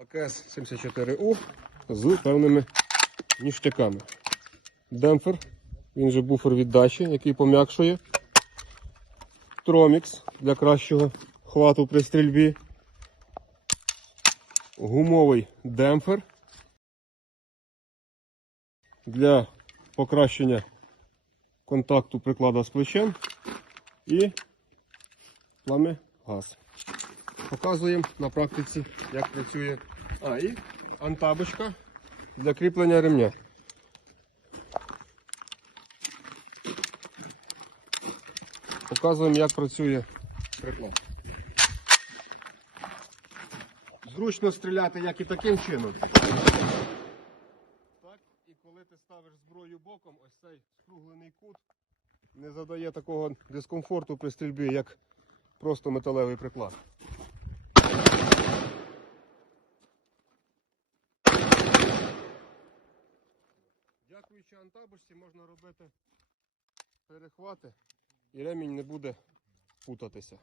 АКС-74У з певними ніштяками. Демпфер, він же буфер віддачі, який пом'якшує. Тромікс для кращого хвату при стрільбі. Гумовий демпфер для покращення контакту приклада з плечем і плами газ. Показуємо на практиці, як працює. А, і антабочка для кріплення ремня. Показуємо, як працює приклад. Зручно стріляти як і таким чином. Так, і коли ти ставиш зброю боком, ось цей скруглений кут не задає такого дискомфорту при стрільбі, як просто металевий приклад. Дякуючи антабушці можна робити перехвати і ремінь не буде путатися.